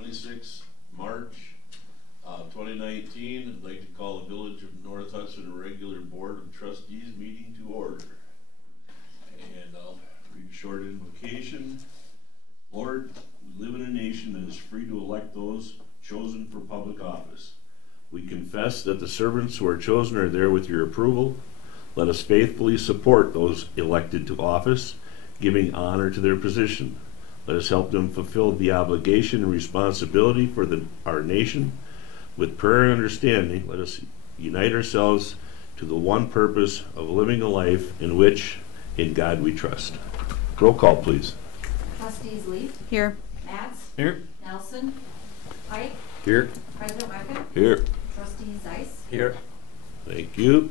26th March 2019. I'd like to call the Village of North Hudson regular Board of Trustees meeting to order. And I'll read a short invocation. Lord, we live in a nation that is free to elect those chosen for public office. We confess that the servants who are chosen are there with your approval. Let us faithfully support those elected to office, giving honor to their position. Let us help them fulfill the obligation and responsibility for our nation. With prayer and understanding, let us unite ourselves to the one purpose of living a life in which, in God, we trust. Roll call, please. Trustees Leaf. Here. Matz. Here. Nelson. Pike. Here. President Wecken. Here. Trustee Zeiss. Here. Thank you.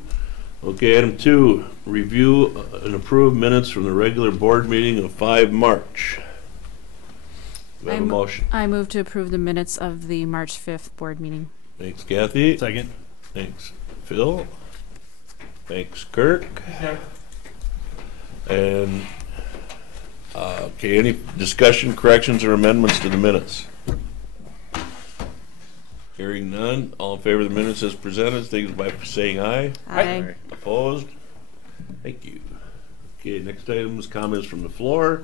Okay, item 2, review and approve minutes from the regular board meeting of 5 March. Do we have a motion? I move to approve the minutes of the March 5th board meeting. Thanks, Kathy. Second. Thanks, Phil. Thanks, Kirk. And, okay, any discussion, corrections, or amendments to the minutes? Hearing none, all in favor of the minutes as presented, signify by saying aye. Aye. Opposed? Thank you. Okay, next item is comments from the floor.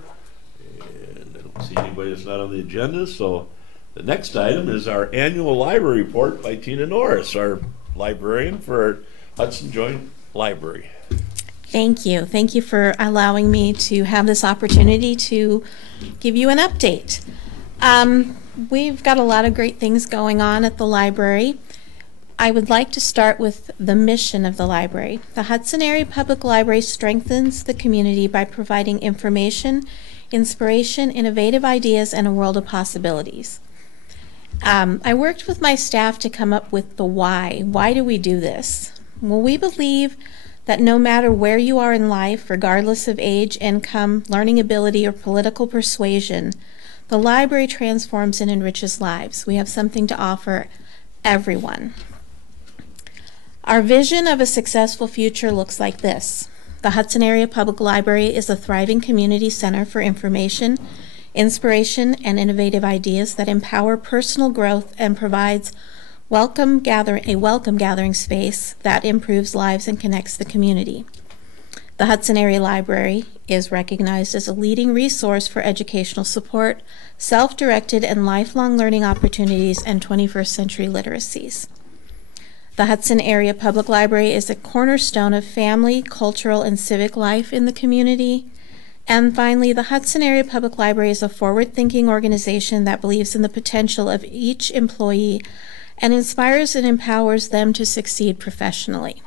And I don't see anybody that's not on the agenda, so the next item is our annual library report by Tina Norris, our librarian for Hudson Joint Library. Thank you. Thank you for allowing me to have this opportunity to give you an update. We've got a lot of great things going on at the library. I would like to start with the mission of the library. The Hudson Area Public Library strengthens the community by providing information, inspiration, innovative ideas, and a world of possibilities. I worked with my staff to come up with the why. Why do we do this? Well, we believe that no matter where you are in life, regardless of age, income, learning ability, or political persuasion, the library transforms and enriches lives. We have something to offer everyone. Our vision of a successful future looks like this. The Hudson Area Public Library is a thriving community center for information, inspiration, and innovative ideas that empower personal growth and provides a welcome gathering space that improves lives and connects the community. The Hudson Area Library is recognized as a leading resource for educational support, self-directed and lifelong learning opportunities, and 21st century literacies. The Hudson Area Public Library is a cornerstone of family, cultural, and civic life in the community. And finally, the Hudson Area Public Library is a forward-thinking organization that believes in the potential of each employee and inspires and empowers them to succeed professionally.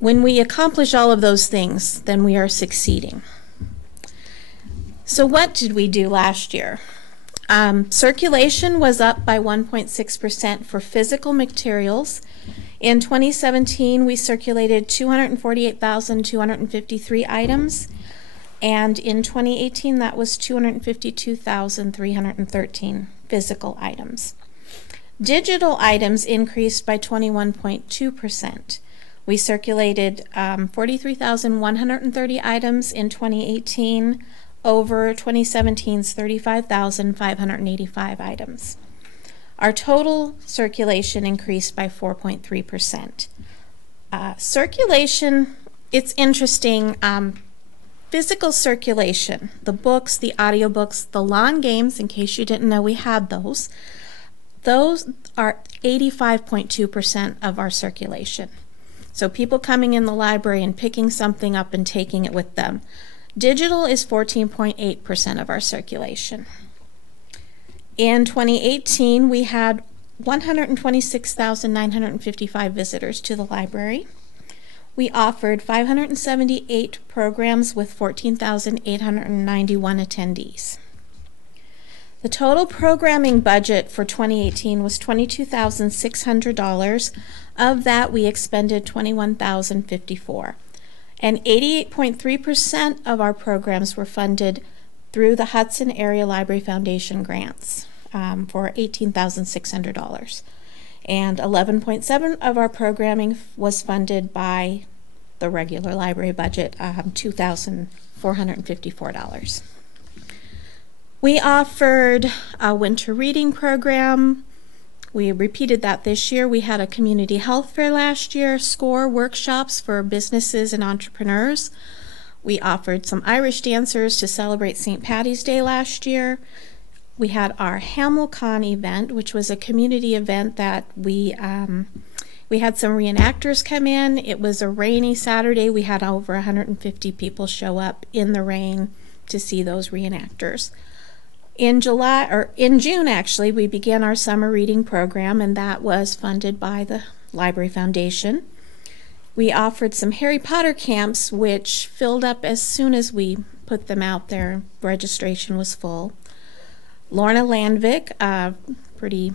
When we accomplish all of those things, then we are succeeding. So what did we do last year? Circulation was up by 1.6% for physical materials. In 2017, we circulated 248,253 items, and in 2018, that was 252,313 physical items. Digital items increased by 21.2%. We circulated 43,130 items in 2018 over 2017's 35,585 items. Our total circulation increased by 4.3%. Circulation, it's interesting. Physical circulation, the books, the audiobooks, the lawn games, in case you didn't know we had those are 85.2% of our circulation. So people coming in the library and picking something up and taking it with them. Digital is 14.8% of our circulation. In 2018, we had 126,955 visitors to the library. We offered 578 programs with 14,891 attendees. The total programming budget for 2018 was $22,600. Of that, we expended $21,054. And 88.3% of our programs were funded through the Hudson Area Library Foundation grants for $18,600. And 11.7% of our programming was funded by the regular library budget, $2,454. We offered a winter reading program. We repeated that this year. We had a community health fair last year, SCORE workshops for businesses and entrepreneurs. We offered some Irish dancers to celebrate St. Patty's Day last year. We had our HamilCon event, which was a community event that we had some reenactors come in. It was a rainy Saturday. We had over 150 people show up in the rain to see those reenactors. In June, actually, we began our summer reading program, and that was funded by the Library Foundation. We offered some Harry Potter camps, which filled up as soon as we put them out there. Registration was full. Lorna Landvik, a pretty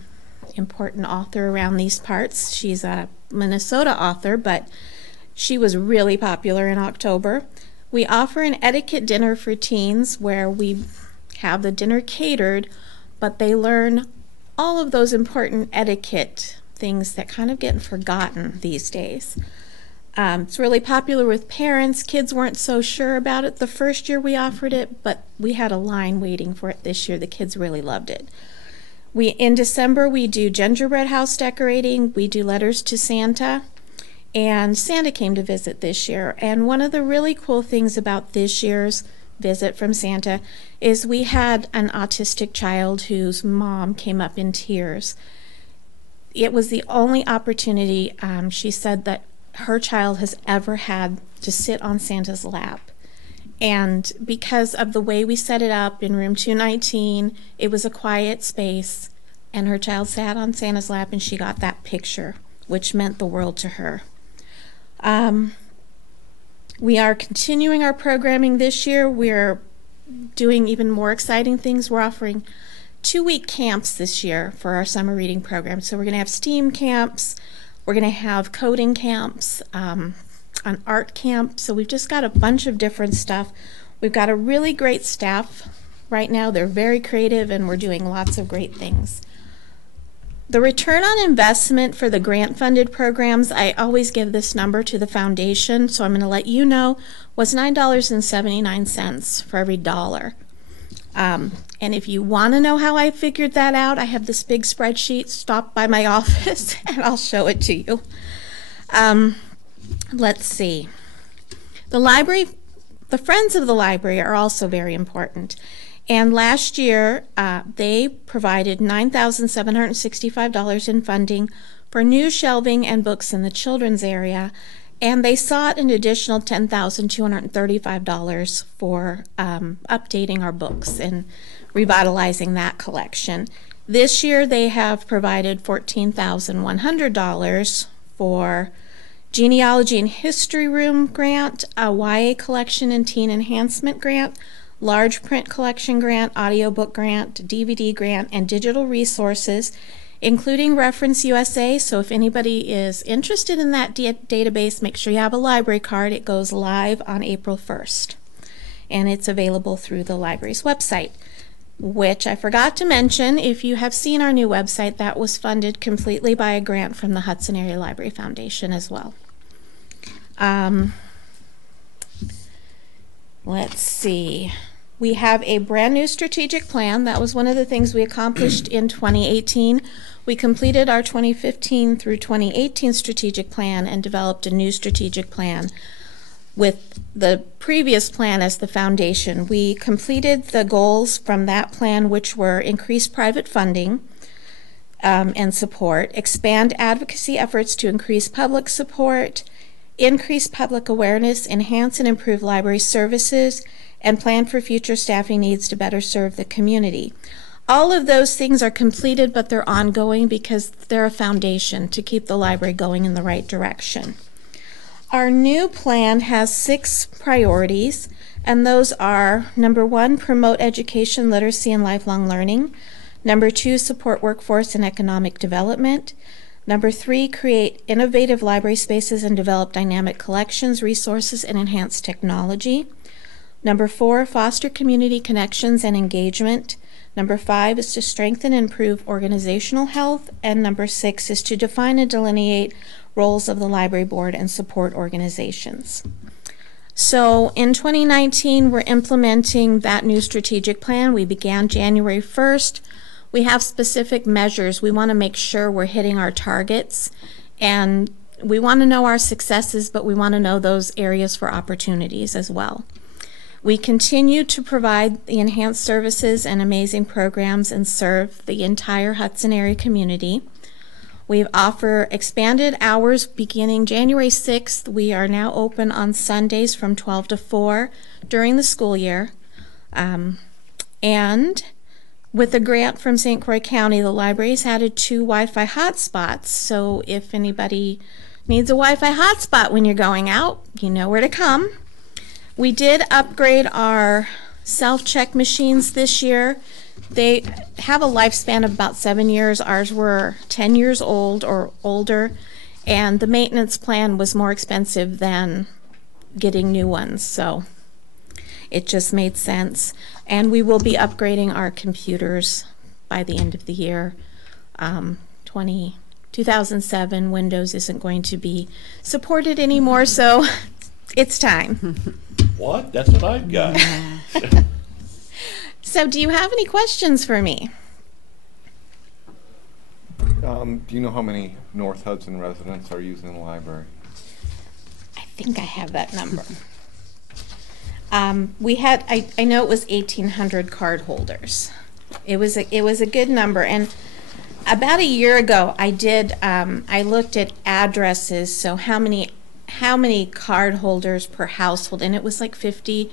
important author around these parts. She's a Minnesota author, but she was really popular in October. We offer an etiquette dinner for teens where we have the dinner catered, but they learn all of those important etiquette things that kind of get forgotten these days. It's really popular with parents. Kids weren't so sure about it the first year we offered it, but we had a line waiting for it this year. The kids really loved it. In December, we do gingerbread house decorating. We do letters to Santa, and Santa came to visit this year. And one of the really cool things about this year's visit from Santa is we had an autistic child whose mom came up in tears. It was the only opportunity she said that her child has ever had to sit on Santa's lap. And because of the way we set it up in room 219, it was a quiet space, and her child sat on Santa's lap and she got that picture, which meant the world to her. We are continuing our programming this year. We're doing even more exciting things. We're offering 2-week camps this year for our summer reading program. So we're going to have STEAM camps. We're going to have coding camps, an art camp. So we've just got a bunch of different stuff. We've got a really great staff right now. They're very creative, and we're doing lots of great things. The return on investment for the grant-funded programs, I always give this number to the foundation, so I'm going to let you know, was $9.79 for every dollar. And if you want to know how I figured that out, I have this big spreadsheet. Stop by my office and I'll show it to you. Let's see. The Friends of the Library are also very important. And last year, they provided $9,765 in funding for new shelving and books in the children's area. And they sought an additional $10,235 for updating our books and revitalizing that collection. This year they have provided $14,100 for Genealogy and History Room grant, a YA collection and teen enhancement grant, large print collection grant, audiobook grant, DVD grant, and digital resources, including Reference USA. So if anybody is interested in that database, make sure you have a library card. It goes live on April 1st, and it's available through the library's website, which I forgot to mention. If you have seen our new website, that was funded completely by a grant from the Hudson Area Library Foundation as well. Let's see. We have a brand new strategic plan. That was one of the things we accomplished in 2018. We completed our 2015 through 2018 strategic plan and developed a new strategic plan with the previous plan as the foundation. We completed the goals from that plan, which were increased private funding and support, expand advocacy efforts to increase public support, increase public awareness, enhance and improve library services, and plan for future staffing needs to better serve the community. All of those things are completed, but they're ongoing because they're a foundation to keep the library going in the right direction. Our new plan has 6 priorities, and those are: number 1, promote education, literacy, and lifelong learning; number 2, support workforce and economic development; number 3, create innovative library spaces and develop dynamic collections, resources, and enhance technology; number 4, foster community connections and engagement; number 5 is to strengthen and improve organizational health; and number 6 is to define and delineate roles of the library board and support organizations. So in 2019, we're implementing that new strategic plan. We began January 1st. We have specific measures. We want to make sure we're hitting our targets, and we want to know our successes, but we want to know those areas for opportunities as well. We continue to provide the enhanced services and amazing programs and serve the entire Hudson area community. We offer expanded hours beginning January 6th. We are now open on Sundays from 12 to 4 during the school year. And with a grant from St. Croix County, the library's added 2 Wi-Fi hotspots. So if anybody needs a Wi-Fi hotspot when you're going out, you know where to come. We did upgrade our self-check machines this year. They have a lifespan of about 7 years. Ours were 10 years old or older, and the maintenance plan was more expensive than getting new ones, so it just made sense. And we will be upgrading our computers by the end of the year. 2007 Windows isn't going to be supported anymore, so it's time. What? That's what I've got. So do you have any questions for me? Do you know how many North Hudson residents are using the library? I think I have that number. We had, I know it was 1,800 card holders. It was a good number, and about a year ago, I looked at addresses, so how many card holders per household, and it was like 50.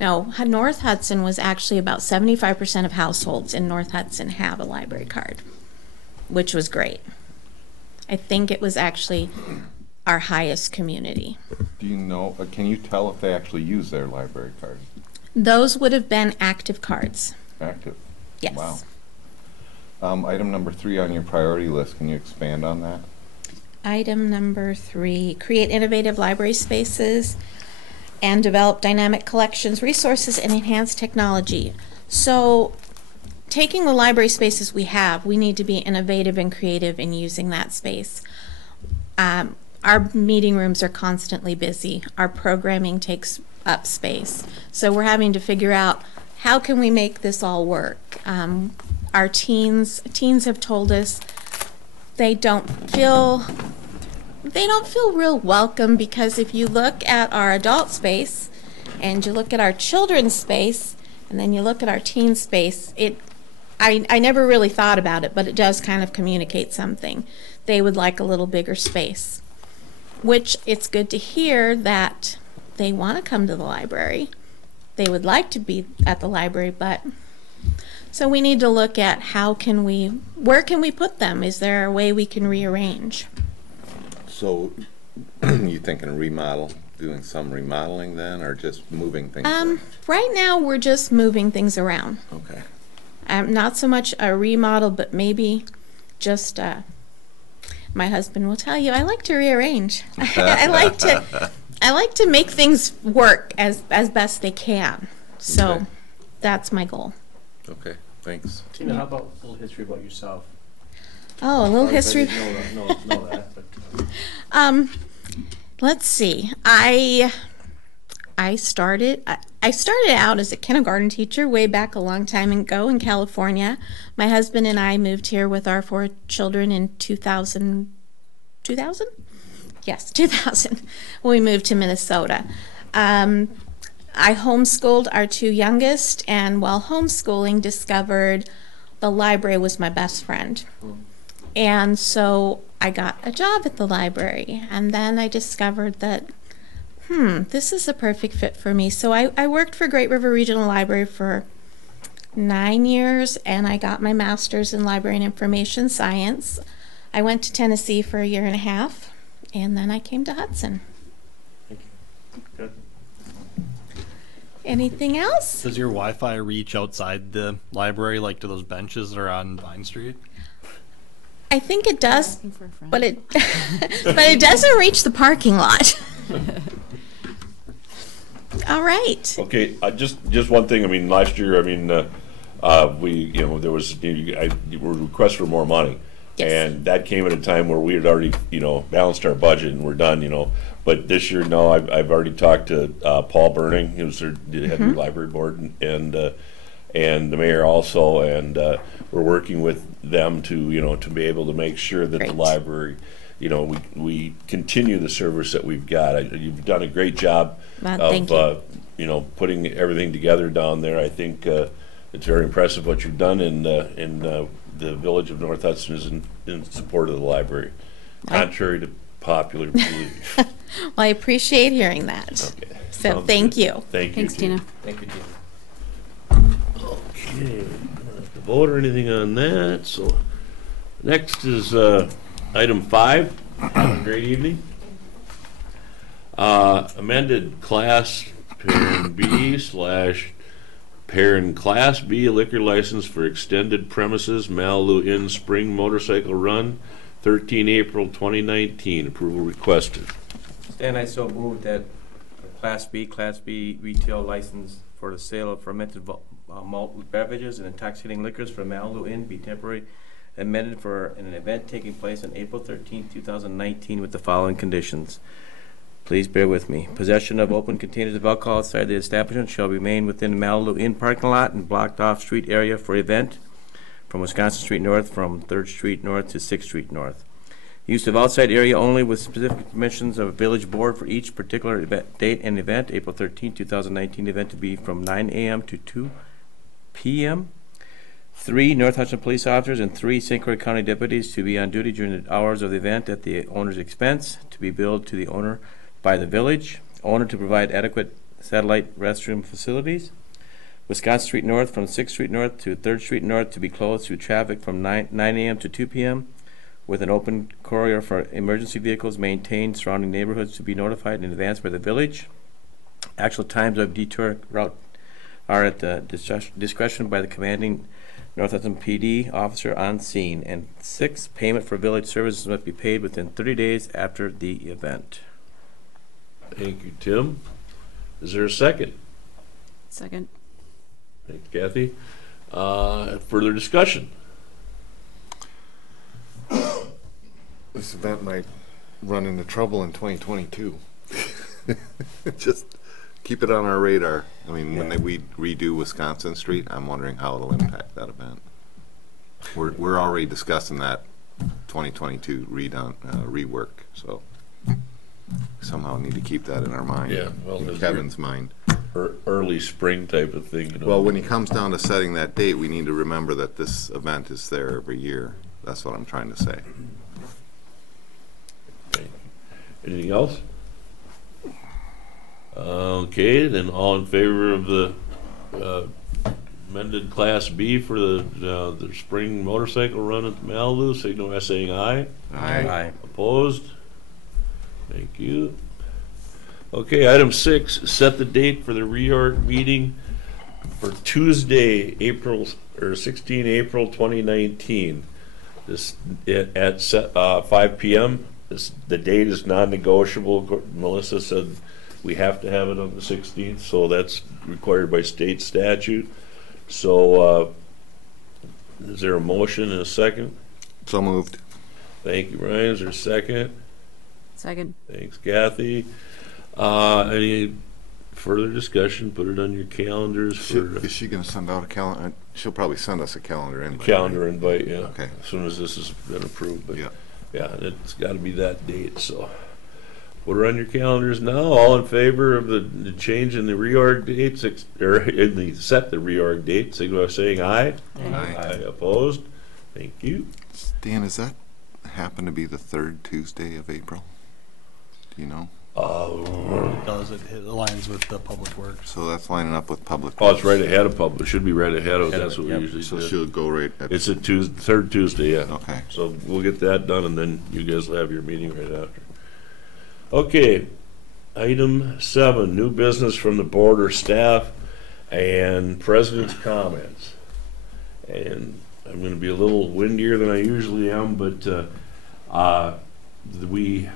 No, North Hudson was actually about 75% of households in North Hudson have a library card, which was great. I think it was actually our highest community. Do you know, can you tell if they actually use their library card? Those would have been active cards. Active? Yes. Wow. Item number 3 on your priority list, can you expand on that? Item number 3, create innovative library spaces and develop dynamic collections, resources, and enhance technology. So taking the library spaces we have, we need to be innovative and creative in using that space. Our meeting rooms are constantly busy. Our programming takes up space. So we're having to figure out how can we make this all work. Our teens have told us they don't feel real welcome, because if you look at our adult space and you look at our children's space and then you look at our teen space, I never really thought about it, but it does kind of communicate something. They would like a little bigger space, which it's good to hear that they want to come to the library. They would like to be at the library, but so we need to look at where can we put them? Is there a way we can rearrange? So, you thinking remodel, doing some remodeling then, or just moving things around? Right now, we're just moving things around. Okay. Not so much a remodel, but maybe just, my husband will tell you, I like to rearrange. I like to make things work as best they can. So Okay. that's my goal. Okay, thanks. Tina, how about a little history about yourself? Oh, a little history. Sorry if I didn't know that, but Let's see. I started out as a kindergarten teacher way back a long time ago in California. My husband and I moved here with our 4 children in 2000? Yes, 2000. When we moved to Minnesota. I homeschooled our 2 youngest, and while homeschooling, discovered the library was my best friend. And so I got a job at the library, and then I discovered that, this is a perfect fit for me. So I worked for Great River Regional Library for 9 years, and I got my master's in library and information science. I went to Tennessee for 1.5 years, and then I came to Hudson. thank you. Good. Anything else? Does your Wi-Fi reach outside the library, like to those benches that are on Vine Street? I think it does, Asking for a friend. but it doesn't reach the parking lot. All right. Okay, just one thing, I mean, last year, I mean, we, there was, a request for more money. Yes. And that came at a time where we had already, balanced our budget and we're done, But this year, no, I've already talked to Paul Burning, who's the head of the library board, and the mayor also, and we're working with them to, to be able to make sure that the Great. library, we continue the service that we've got. You've done a great job Thank of, you. putting everything together down there. I think it's very impressive what you've done, and the village of North Hudson is in support of the library, contrary to popular belief. Well, I appreciate hearing that. Okay. So Sounds thank good. you. Thank you. Thanks, Tina. Thank you, Tina. Okay, we don't have to vote or anything on that, so next is item 5. Great evening. Amended Class Parent B / Parent Class B liquor license for extended premises Malibu Inn Spring Motorcycle Run, 13 April 2019. Approval requested. Stan, I so moved that Class B retail license for the sale of fermented malt beverages and intoxicating liquors for Malibu Inn be temporarily amended for an event taking place on April 13, 2019 with the following conditions. Please bear with me. Possession of open containers of alcohol outside the establishment shall remain within the Malibu Inn parking lot and blocked off street area for event from Wisconsin Street North, from 3rd Street North to 6th Street North. Use of outside area only with specific permissions of a village board for each particular date and event. April 13, 2019 event to be from 9 a.m. to 2 p.m. 3 North Hudson police officers and 3 St. Croix County deputies to be on duty during the hours of the event at the owner's expense, to be billed to the owner by the village. Owner to provide adequate satellite restroom facilities. Wisconsin Street North from 6th Street North to 3rd Street North to be closed to traffic from 9 a.m. to 2 p.m. with an open corridor for emergency vehicles maintained. Surrounding neighborhoods to be notified in advance by the village. Actual times of detour route are at the discretion by the commanding North Hudson PD officer on scene. And 6, payment for village services must be paid within 30 days after the event. Thank you, Tim. Is there a second? Second. Thanks, Kathy. Further discussion? This event might run into trouble in 2022. Just keep it on our radar. I mean, when we redo Wisconsin Street, I'm wondering how it'll impact that event. We're already discussing that 2022 rework, so somehow need to keep that in our mind. Yeah, well, in there's Kevin's mind. Early spring type of thing. Well, when he comes down to setting that date, we need to remember that this event is there every year. That's what I'm trying to say. Okay. Anything else? Okay, then all in favor of the amended Class B for the spring motorcycle run at the Malibu, signal by saying aye. Aye. Opposed? Thank you. Okay, item 6, set the date for the reorg meeting for Tuesday, 16 April 2019. This at 5 p.m. The date is non-negotiable. Melissa said we have to have it on the 16th, so that's required by state statute. So, is there a motion and a second? So moved. Thank you, Ryan. Is there a second? Second. Thanks, Kathy. Any further discussion? Put it on your calendars for Is she going to send out a calendar? She'll probably send us a calendar invite. calendar right? invite, yeah. Okay. As soon as this has been approved, but Yeah. yeah, it's got to be that date, so. Put her on your calendars now. All in favor of the change in the reorg date, set the reorg date, signify by saying aye. Aye. Opposed? Thank you. Dan, does that happen to be the 3rd Tuesday of April? Do you know? It does, it aligns with the public works. So that's lining up with public. Oh, it's right ahead of public. Should be right ahead of. That's what we Yep. usually So do. she'll go right at. It's a Tuesday, 3rd Tuesday, yeah. Okay. So we'll get that done, and then you guys will have your meeting right after. Okay, item 7, new business from the board or staff and president's comments. And I'm going to be a little windier than I usually am, but we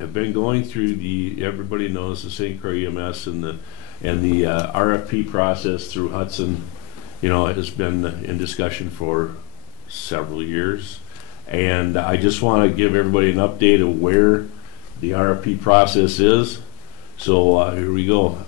have been going through everybody knows the St. Croix EMS and the RFP process through Hudson. You know, it has been in discussion for several years, And I just want to give everybody an update of where the RFP process is. So here we go.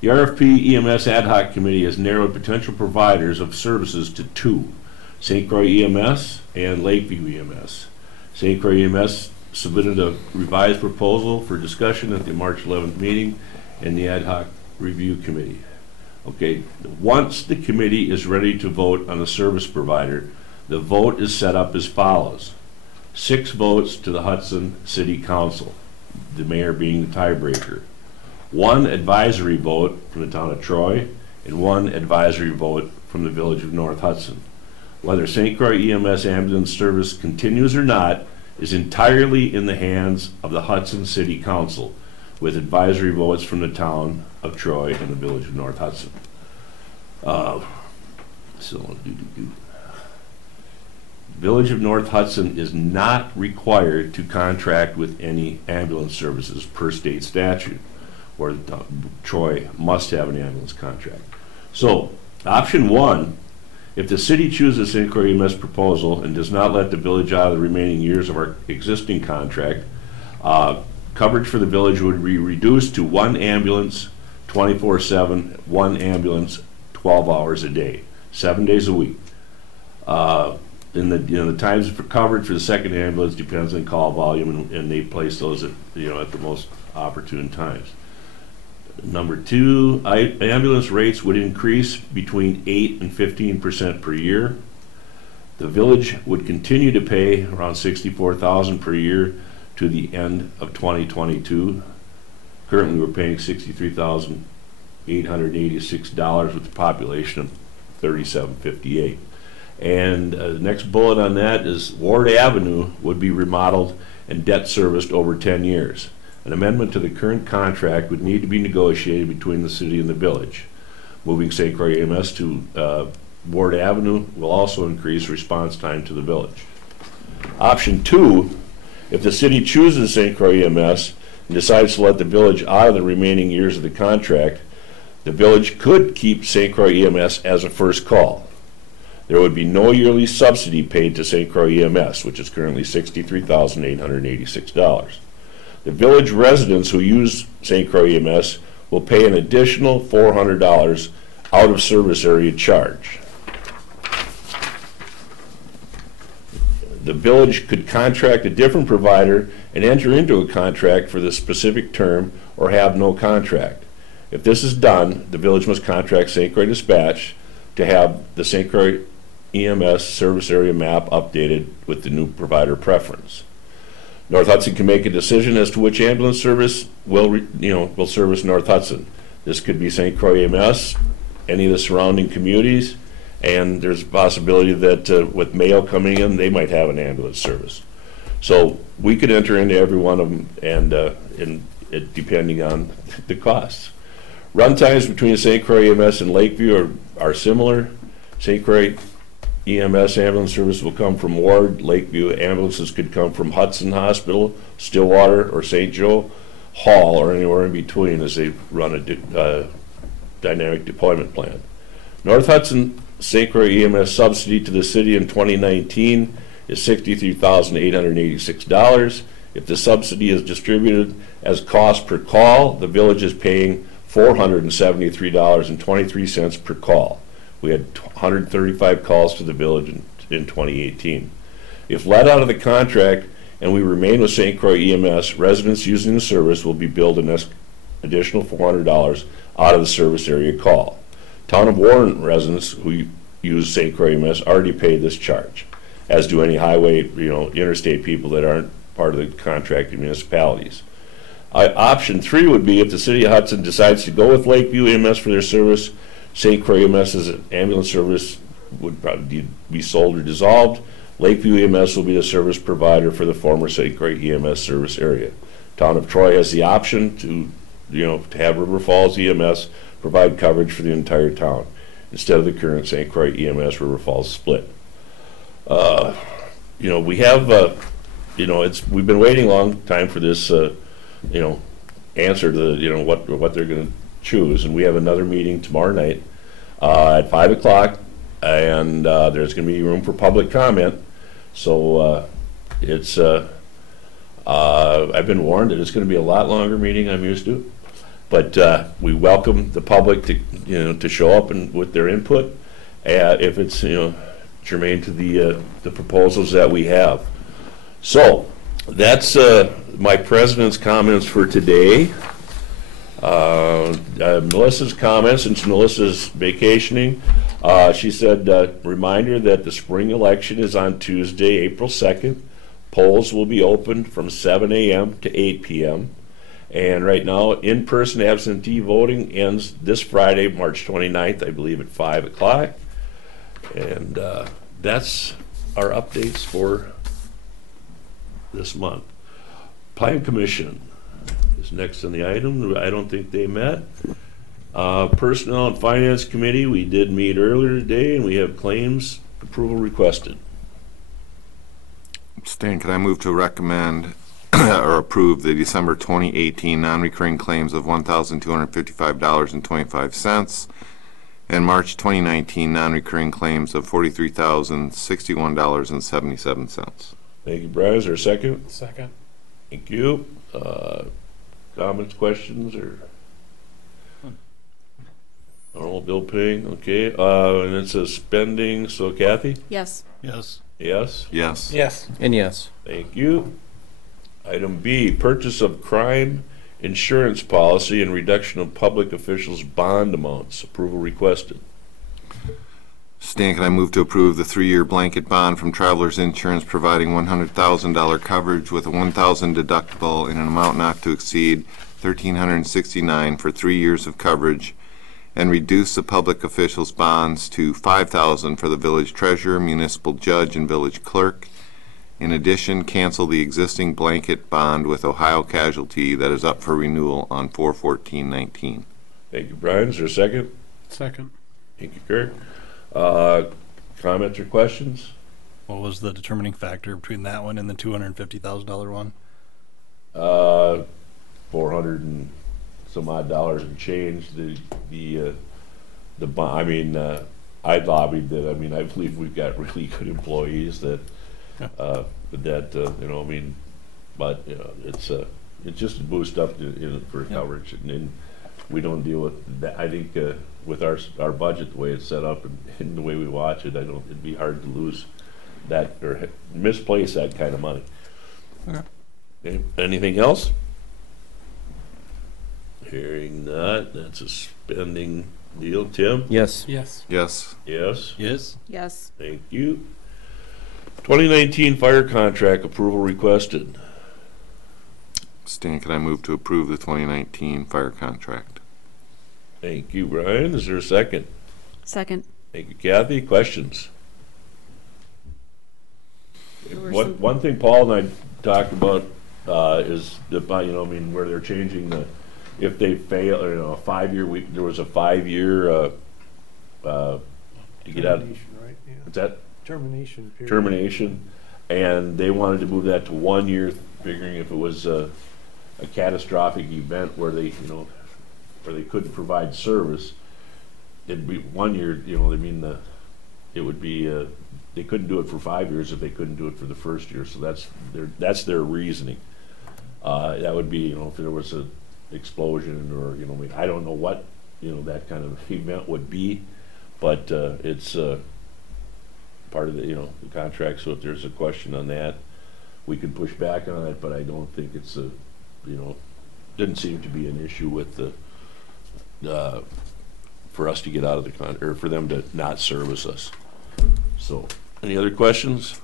The RFP EMS Ad Hoc Committee has narrowed potential providers of services to two, St. Croix EMS and Lakeview EMS. St. Croix EMS submitted a revised proposal for discussion at the March 11th meeting in the Ad Hoc Review Committee. Okay, once the committee is ready to vote on a service provider, the vote is set up as follows. 6 votes to the Hudson City Council, the mayor being the tiebreaker. 1 advisory vote from the town of Troy, and 1 advisory vote from the village of North Hudson. Whether St. Croix EMS ambulance service continues or not is entirely in the hands of the Hudson City Council, with advisory votes from the town of Troy and the village of North Hudson. Village of North Hudson is not required to contract with any ambulance services per state statute, where Troy must have an ambulance contract. So, option 1, if the city chooses St. Croix EMS proposal and does not let the village out of the remaining years of our existing contract, coverage for the village would be reduced to 1 ambulance 24/7, 1 ambulance 12 hours a day, 7 days a week. The times for coverage for the second ambulance depends on call volume, and they place those at the most opportune times. Number 2, ambulance rates would increase between 8 and 15% per year. The village would continue to pay around $64,000 per year to the end of 2022. Currently, we're paying $63,886 with a population of 3,758. And the next bullet on that is Ward Avenue would be remodeled and debt serviced over 10 years. An amendment to the current contract would need to be negotiated between the city and the village. Moving St. Croix EMS to Ward Avenue will also increase response time to the village. Option 2, if the city chooses St. Croix EMS and decides to let the village out of the remaining years of the contract, the village could keep St. Croix EMS as a first call. There would be no yearly subsidy paid to St. Croix EMS, which is currently $63,886. The village residents who use St. Croix EMS will pay an additional $400 out of service area charge. The village could contract a different provider and enter into a contract for the specific term or have no contract. If this is done, the village must contract St. Croix Dispatch to have the St. Croix EMS service area map updated with the new provider preference. North Hudson can make a decision as to which ambulance service will service North Hudson. This could be St. Croix EMS, any of the surrounding communities, and there's a possibility that with Mayo coming in, they might have an ambulance service. So we could enter into every one of them, and depending on the costs. Run times between St. Croix EMS and Lakeview are similar. St. Croix EMS ambulance service will come from Ward. Lakeview ambulances could come from Hudson Hospital, Stillwater, or St. Joe Hall, or anywhere in between as they run a dynamic deployment plan. North Hudson St. Croix EMS subsidy to the city in 2019 is $63,886. If the subsidy is distributed as cost per call, the village is paying $473.23 per call. We had 135 calls to the village in 2018. If let out of the contract and we remain with St. Croix EMS, residents using the service will be billed an additional $400 out of the service area call. Town of Warren residents who use St. Croix EMS already pay this charge, as do any highway, interstate people that aren't part of the contracted municipalities. Option 3 would be if the city of Hudson decides to go with Lakeview EMS for their service, St. Croix EMS as an ambulance service would probably be sold or dissolved. Lakeview EMS will be the service provider for the former St. Croix EMS service area. Town of Troy has the option to have River Falls EMS provide coverage for the entire town instead of the current St. Croix EMS River Falls split. We have, we've been waiting a long time for this, answer to what they're going to choose, and we have another meeting tomorrow night at 5 o'clock, and there's going to be room for public comment. So, I've been warned that it's gonna be a lot longer meeting I'm used to. But, we welcome the public to, to show up and with their input, if it's, germane to the proposals that we have. So, that's, my president's comments for today. Melissa's comments, since Melissa's vacationing, she said, reminder that the spring election is on Tuesday, April 2nd. Polls will be opened from 7 a.m. to 8 p.m. And right now, in-person absentee voting ends this Friday, March 29th, I believe, at 5 o'clock. And that's our updates for this month. Plan Commission is next on the item. I don't think they met. Personnel and Finance Committee, we did meet earlier today, and we have claims approval requested. Stan, can I move to recommend or approve the December 2018 non-recurring claims of $1,255.25 and March 2019 non-recurring claims of $43,061.77. Thank you, Brian. Is there a second? Second. Thank you. Comments, questions, or? Normal bill paying, okay. And it says spending, so Kathy? Yes. Yes. Yes? Yes. Yes. And yes. Thank you. Item B, purchase of crime insurance policy and reduction of public officials' bond amounts. Approval requested. Stan, can I move to approve the 3-year blanket bond from Travelers Insurance providing $100,000 coverage with a $1,000 deductible in an amount not to exceed $1,369 for 3 years of coverage, and reduce the public officials' bonds to $5,000 for the village treasurer, municipal judge, and village clerk. In addition, cancel the existing blanket bond with Ohio Casualty that is up for renewal on 4/14/19. Thank you, Brian. Is there a second? Second. Thank you, Kirk. Comments or questions? What was the determining factor between that one and the $250,000 one? 400 and some odd dollars and change. The bond, I mean, I lobbied that. I mean, I believe we've got really good employees that, but it's just a boost up for coverage, and we don't deal with that. I think with our budget, the way it's set up and the way we watch it, it'd be hard to lose that or misplace that kind of money. Okay. Anything else? Hearing that, that's a spending deal. Tim? Yes. Yes. Yes. Yes. Yes. Yes. Thank you. 2019 fire contract approval requested. Stan, can I move to approve the 2019 fire contract? Thank you, Brian. Is there a second? Second. Thank you, Kathy. Questions? One thing Paul and I talked about is where they're changing if they fail, or a 5-year. There was a 5-year to get out. Right? Yeah. What's that? Termination period. Termination, and they wanted to move that to 1 year, figuring if it was a catastrophic event where they couldn't provide service, it'd be 1 year. It would be they couldn't do it for 5 years if they couldn't do it for the first year. So that's their reasoning. That would be if there was a explosion or I don't know what that kind of event would be, but it's part of the contract. So if there's a question on that, we could push back on it, but I don't think it's didn't seem to be an issue with for us to get out of the or for them to not service us. So any other questions,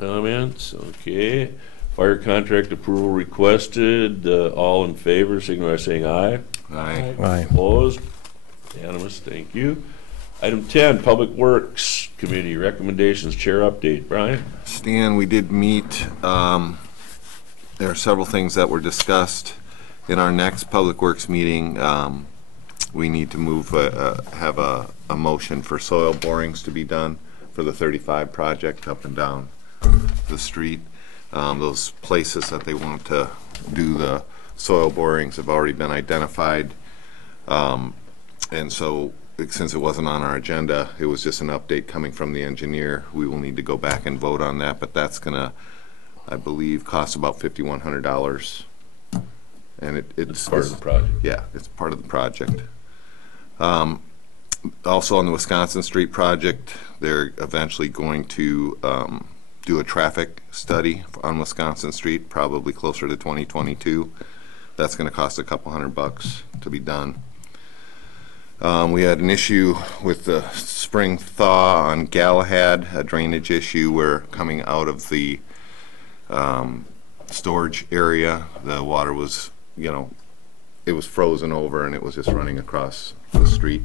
comments? Okay. Fire contract approval requested. All in favor, signify by saying aye. Aye. Aye. Opposed? Unanimous. Thank you. Item 10, Public Works Committee recommendations. Chair update. Brian? Stan, we did meet. There are several things that were discussed in our next Public Works meeting. We need to have a motion for soil borings to be done for the 35 project up and down the street. Those places that they want to do the soil borings have already been identified. And so since it wasn't on our agenda, it was just an update coming from the engineer. We will need to go back and vote on that, but that's gonna, I believe, cost about $5,100. And it's Part of the project. yeah, it's part of the project. Also on the Wisconsin Street project, they're eventually going to do a traffic study on Wisconsin Street, probably closer to 2022. That's going to cost a couple $100 to be done. We had an issue with the spring thaw on Galahad, a drainage issue where coming out of the storage area, the water was, it was frozen over and it was just running across the street.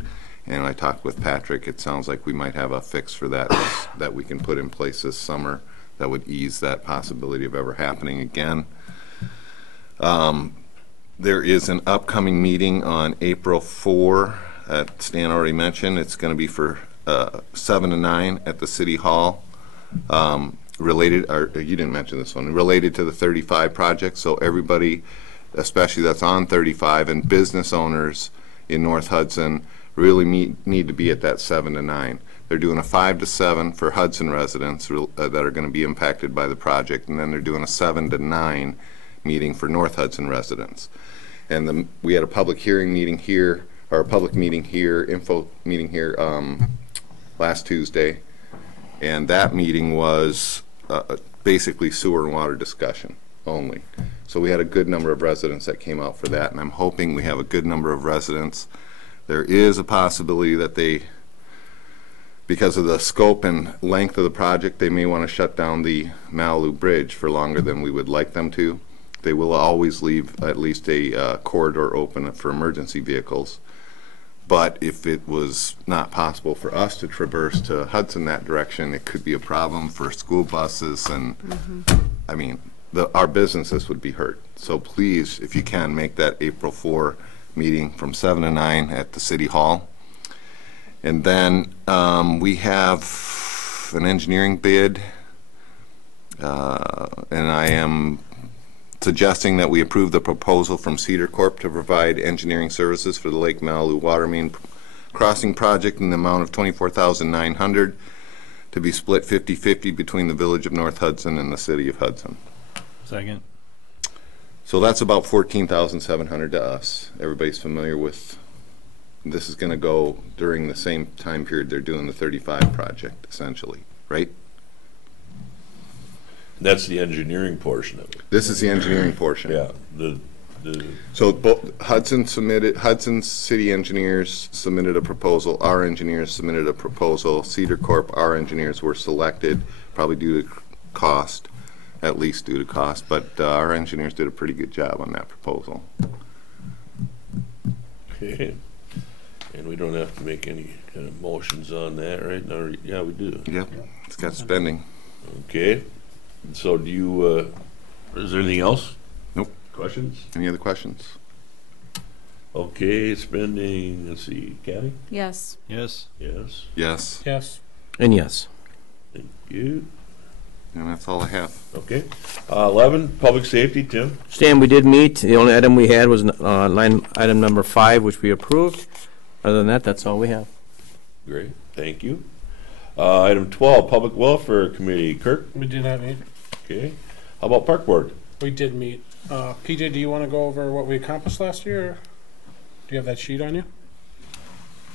And I talked with Patrick. It sounds like we might have a fix for that that we can put in place this summer that would ease that possibility of ever happening again. There is an upcoming meeting on April 4 that Stan already mentioned. It's going to be for 7 to 9 at the City Hall. Related, or you didn't mention this one, related to the 35 project. So everybody, especially that's on 35 and business owners in North Hudson, really need to be at that 7 to 9. They're doing a 5 to 7 for Hudson residents that are going to be impacted by the project, and then they're doing a 7 to 9 meeting for North Hudson residents. And we had a public hearing meeting here, or a public meeting here, info meeting here last Tuesday, and that meeting was basically sewer and water discussion only. So we had a good number of residents that came out for that, and I'm hoping we have a good number of residents. There is a possibility that they, because of the scope and length of the project, they may want to shut down the Malibu Bridge for longer than we would like them to. They will always leave at least a corridor open for emergency vehicles. But if it was not possible for us to traverse to Hudson that direction, it could be a problem for school buses and, I mean, our businesses would be hurt. So please, if you can, make that April 4 meeting from 7 to 9 at the City Hall. And then we have an engineering bid, and I am suggesting that we approve the proposal from Cedar Corp to provide engineering services for the Lake Malibu Water Main Crossing Project in the amount of $24,900 to be split 50-50 between the Village of North Hudson and the City of Hudson. Second. So that's about $14,700 to us. Everybody's familiar with, this is going to go during the same time period they're doing the 35 project, essentially, right? That's the engineering portion of it. This is the engineering portion. Yeah, So both Hudson city engineers submitted a proposal, our engineers submitted a proposal, Cedar Corp, our engineers were selected, probably due to cost, at least due to cost, but our engineers did a pretty good job on that proposal. okay. And we don't have to make any kind of motions on that, right? No, yeah, we do. Yep, it's got spending. Okay. So do you, is there anything else? Nope. Questions? Any other questions? Okay, spending, let's see, Kathy? Yes. Yes. Yes. Yes, Yes. And yes. Thank you. and that's all I have. Okay. 11, public safety, Tim? Stan, we did meet. The only item we had was line item number 5, which we approved. Other than that, that's all we have. Great, thank you. Item 12, public welfare committee, Kirk? We did not meet. Okay. How about park board? We did meet. PJ, do you want to go over what we accomplished last year? Or do you have that sheet on you?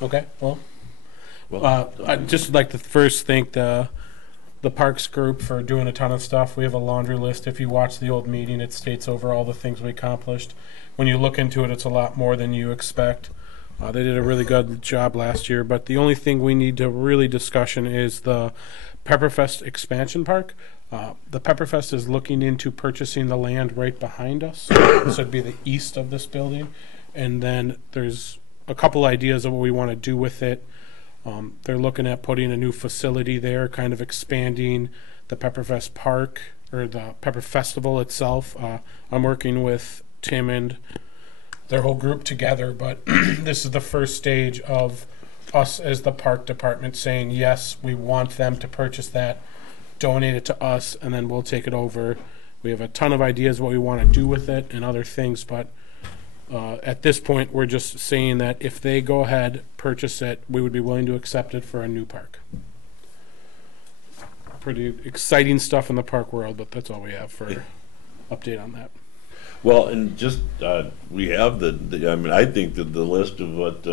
Okay, well, I'd just like to first thank the Parks group for doing a ton of stuff. We have a laundry list. If you watch the old meeting, it states over all the things we accomplished. When you look into it, it's a lot more than you expect. They did a really good job last year, but the only thing we need to really discussion is the Pepperfest expansion park. The Pepperfest is looking into purchasing the land right behind us. This would be the east of this building. And then there's a couple ideas of what we want to do with it. They're looking at putting a new facility there, kind of expanding the Pepperfest park or the Pepper Festival itself. I'm working with Tim and their whole group together, but this is the first stage of us as the park department saying, yes, we want them to purchase that, donate it to us, and then we'll take it over. We have a ton of ideas what we want to do with it and other things, but At this point, we're just saying that if they go ahead, purchase it, we would be willing to accept it for a new park. Pretty exciting stuff in the park world, but that's all we have for update on that. Well, and just, we have I mean, I think that the list of what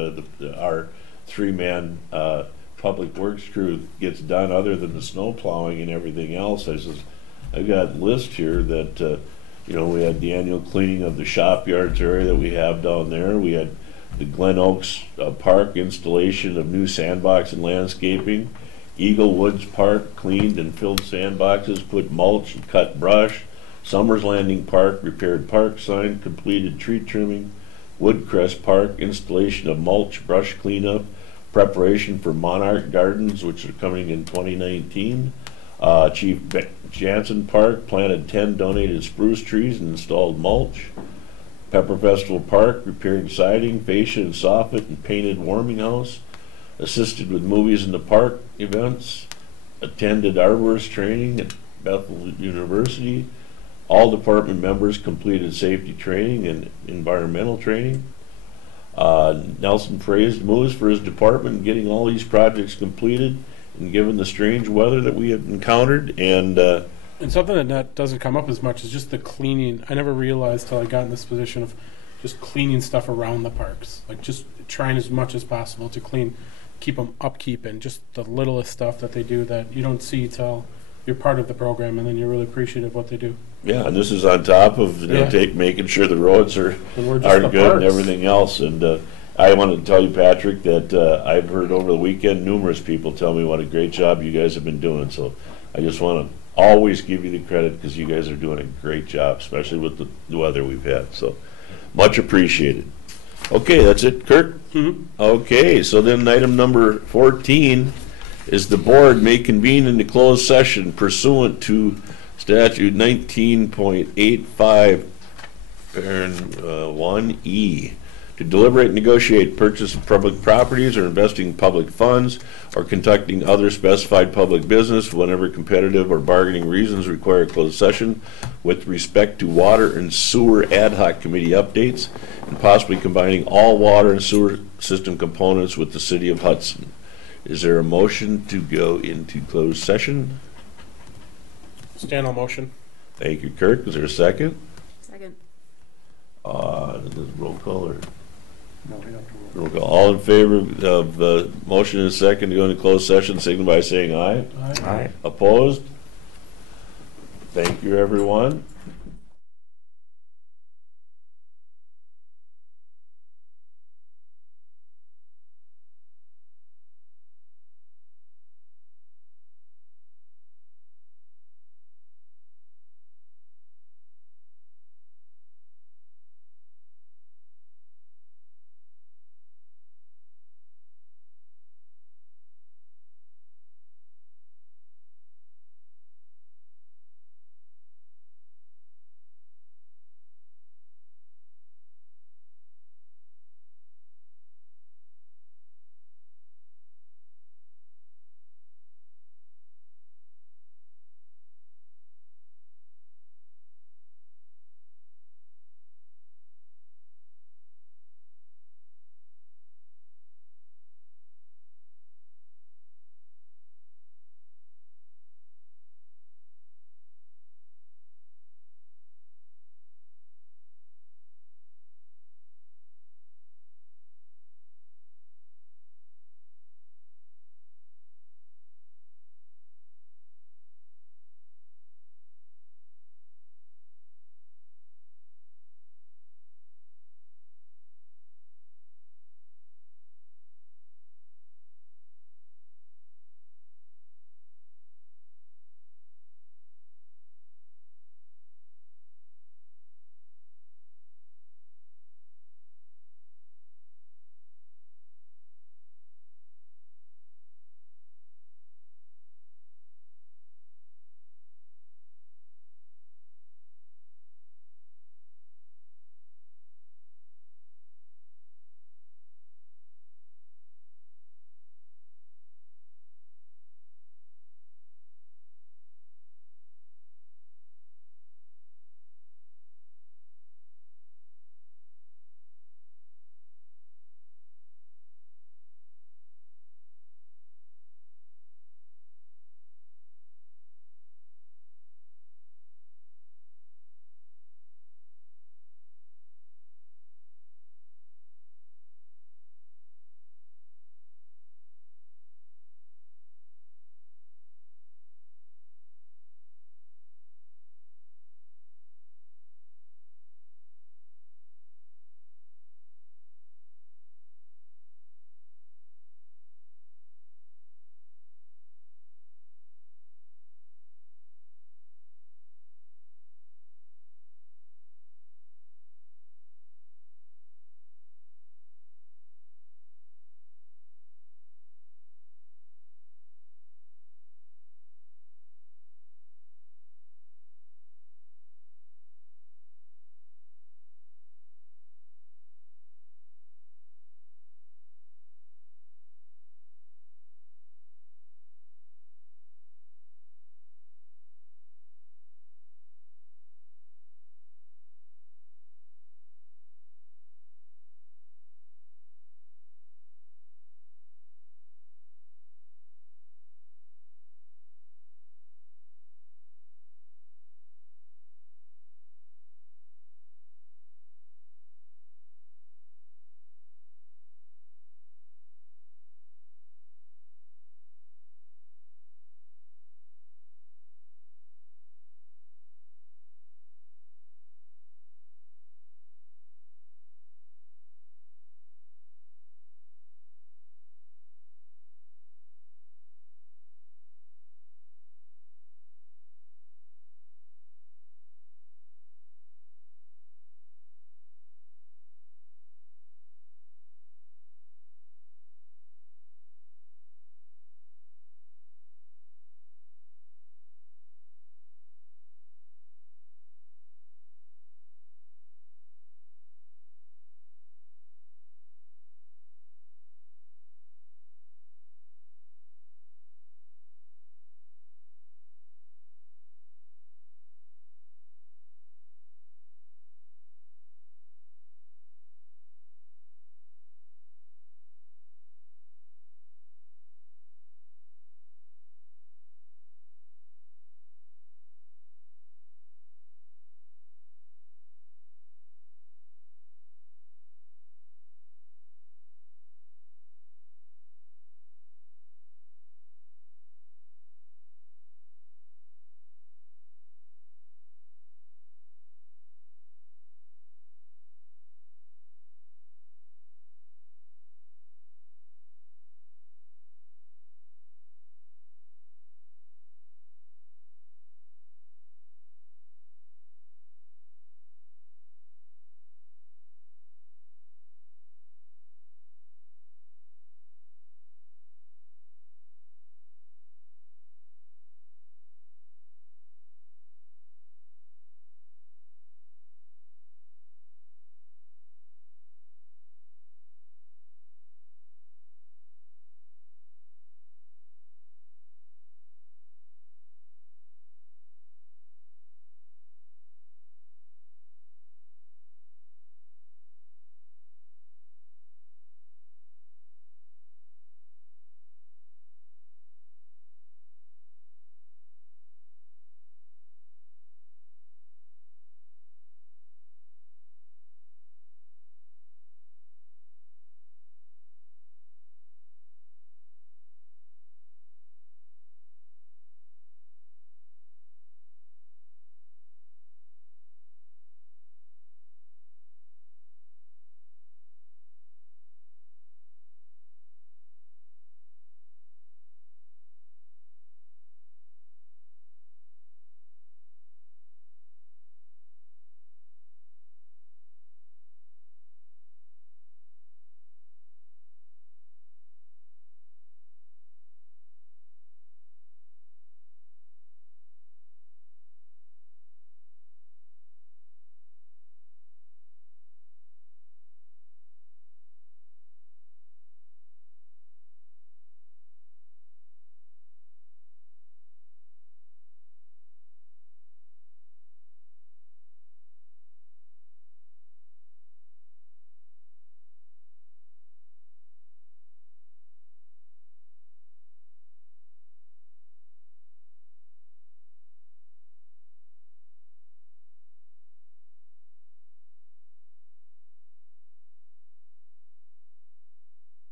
our three-man public works crew gets done, other than the snow plowing and everything else, I've got a list here that, you know, we had the annual cleaning of the shop yards area that we have down there. We had the Glen Oaks Park installation of new sandbox and landscaping. Eagle Woods Park cleaned and filled sandboxes, put mulch and cut brush. Summers Landing Park repaired park sign, completed tree trimming. Woodcrest Park installation of mulch, brush cleanup, preparation for Monarch Gardens, which are coming in 2019. Chief Jansen Park planted 10 donated spruce trees and installed mulch. Pepper Festival Park repaired siding, fascia and soffit, and painted warming house. Assisted with movies in the park events. Attended arborist training at Bethel University. All department members completed safety training and environmental training. Nelson praised Moose for his department in getting all these projects completed, and given the strange weather that we have encountered, and something that doesn't come up as much is just the cleaning. I never realized till I got in this position of just cleaning stuff around the parks, like just trying as much as possible to clean, keep them upkeep, and just the littlest stuff that they do that you don't see till you're part of the program, and then you're really appreciative of what they do. yeah, and this is on top of, you know, making sure the roads are And good parks. and everything else. And I wanted to tell you, Patrick, that I've heard over the weekend numerous people tell me what a great job you guys have been doing. So I just want to always give you the credit, because you guys are doing a great job, especially with the weather we've had. So much appreciated. Okay, that's it, Kirk? Mm-hmm. Okay, so then item number 14 is the board may convene into closed session pursuant to statute 19.85 1E to deliberate and negotiate purchase of public properties or investing public funds or conducting other specified public business whenever competitive or bargaining reasons require closed session with respect to water and sewer ad hoc committee updates, and possibly combining all water and sewer system components with the city of Hudson. Is there a motion to go into closed session? Stand on motion. Thank you, Kirk. Is there a second? Second. This is roll call or? Roll call. All in favor of the motion and second to go into closed session, signify by saying aye. Aye. Opposed? Thank you, everyone.